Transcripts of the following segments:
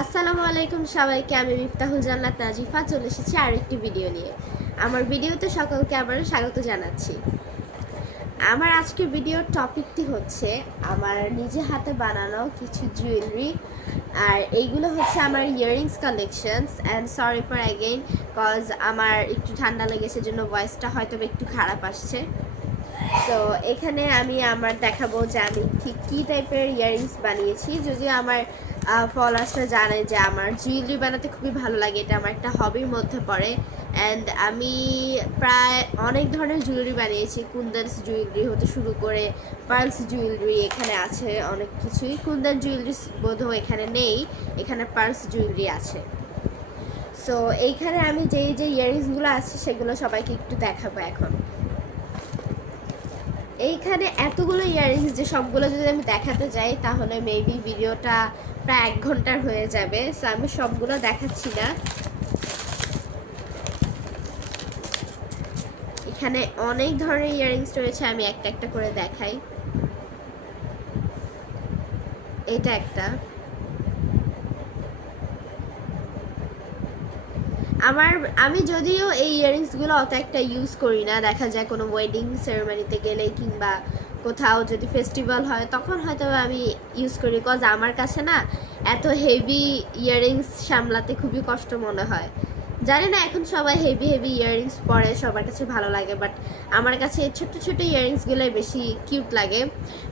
আসসালামু আলাইকুম সবাইকে। আমি মিফতাহুল জান্নাত নাজিফা চলে এসেছি আরেকটি ভিডিও নিয়ে। আমার ভিডিওতে সকলকে আবারও স্বাগত জানাচ্ছি। আমার আজকের ভিডিওর টপিকটি হচ্ছে আমার নিজে হাতে বানানো কিছু জুয়েলারি, আর এইগুলো হচ্ছে আমার earrings collections. And sorry for again cause আমার একটু ঠান্ডা লেগেছে, জন্য ভয়েসটা হয়তো একটু খারাপ আসছে। তো এখানে আমি আমার দেখাবো যে আমি ঠিক কী টাইপের ইয়াররিংস বানিয়েছি। যদিও আমার ফলোয়ার্সরা জানে যে আমার জুয়েলারি বানাতে খুবই ভালো লাগে, এটা আমার একটা হবির মধ্যে পড়ে। অ্যান্ড আমি প্রায় অনেক ধরনের জুয়েলারি বানিয়েছি, কুন্দনস জুয়েলারি হতে শুরু করে পার্লস জুয়েলারি, এখানে আছে অনেক কিছুই। কুন্দন জুয়েলারি বোধহয় এখানে নেই, এখানে পার্লস জুয়েলারি আছে। সো এইখানে আমি যেই যে ইয়াররিংসগুলো আছে সেগুলো সবাইকে একটু দেখাবো এখন। এইখানে এতগুলো ইয়াররিংস যে সবগুলো যদি আমি দেখাতে যাই তাহলে মেবি ভিডিওটা প্রায় 1 ঘন্টার হয়ে যাবে। সো আমি সবগুলো দেখাচ্ছি না। এখানে অনেক ধরনের ইয়াররিংস রয়েছে, আমি একটা একটা করে দেখাই। এটা একটা, আমি যদিও এই ইয়াররিংসগুলো অত একটা ইউজ করি না, দেখা যায় কোনো ওয়েডিং সেরেমনিতে গেলে কিংবা কোথাও যদি ফেস্টিভ্যাল হয় তখন হয়তো আমি ইউজ করি, কজ আমার কাছে না এত হেভি ইয়াররিংস সামলাতে খুবই কষ্ট মনে হয়। জানি না এখন সবাই হেভি হেভি ইয়াররিংস পরে সবার কাছে ভালো লাগে, বাট আমার কাছে এই ছোট্ট ছোট্ট ইয়াররিংসগুলোই বেশি কিউট লাগে,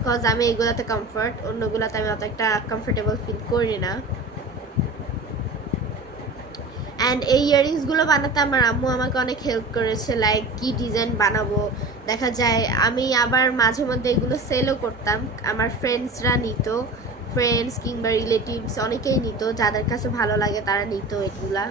কজ আমি এগুলোতে কমফর্ট, অন্যগুলোতে আমি অত একটা কমফোর্টেবল ফিল করি না। অ্যান্ড এই ইয়াররিংসগুলো বানাতে আমার আম্মু আমাকে অনেক হেল্প করেছে, লাইক কি ডিজাইন বানাবো। দেখা যায় আমি আবার মাঝে মধ্যে এগুলো সেলও করতাম, আমার ফ্রেন্ডসরা নিত, ফ্রেন্ডস কিংবা রিলেটিভস অনেকেই নিত, যাদের কাছে ভালো লাগে তারা নিত এগুলা।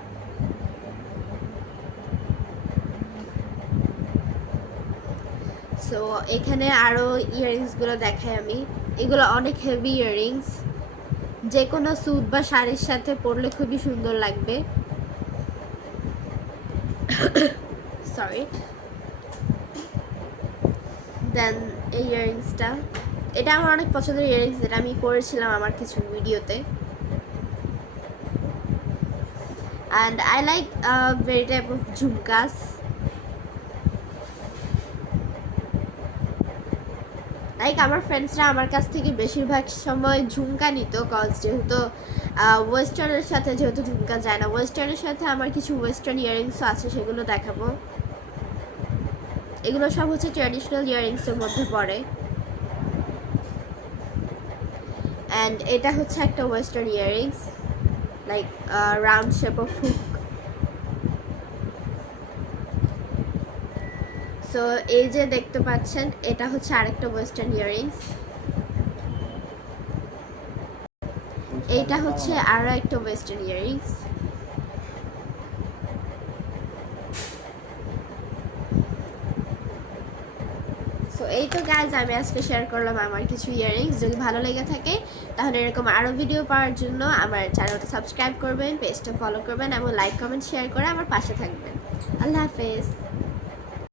সো এখানে আরও ইয়াররিংসগুলো দেখাই আমি। এগুলো অনেক হেভি ইয়াররিংস, যে কোনো স্যুট বা শাড়ির সাথে পরলে খুবই সুন্দর লাগবে। সরি। দেন এই ইয়াররিংসটা, এটা আমার অনেক পছন্দের ইয়াররিংস, এটা আমি পরেছিলাম আমার কিছু ভিডিওতে। And I like very type of jhumkas. Like আমার ফ্রেন্ডসরা আমার কাছ থেকে বেশিরভাগ সময় ঝুমকা নিত, কজ যেহেতু ওয়েস্টার্নের সাথে যেহেতু ঝুমকা যায় না, ওয়েস্টার্নের সাথে আমার কিছু ওয়েস্টার্ন ইয়াররিংসও আছে, সেগুলো দেখাবো। এগুলো সব হচ্ছে ট্র্যাডিশনাল ইয়াররিংসের মধ্যে পড়ে। অ্যান্ড এটা হচ্ছে একটা western earrings, like round shape of hook. So এই যে দেখতে পাচ্ছেন এটা হচ্ছে আরেকটা ওয়েস্টার্ন ইয়াররিংস, এইটা হচ্ছে আরো একটা ওয়েস্টার্ন ইয়াররিংস। সো এই তো গাইজ, আমি আজকে শেয়ার করলাম আমার কিছু ইয়াররিংস। যদি ভালো লেগে থাকে তাহলে এরকম আরও ভিডিও পাওয়ার জন্য আমার চ্যানেলটা সাবস্ক্রাইব করবেন, পেজটা ফলো করবেন এবং লাইক কমেন্ট শেয়ার করে আমার পাশে থাকবেন। আল্লাহ হাফেজ।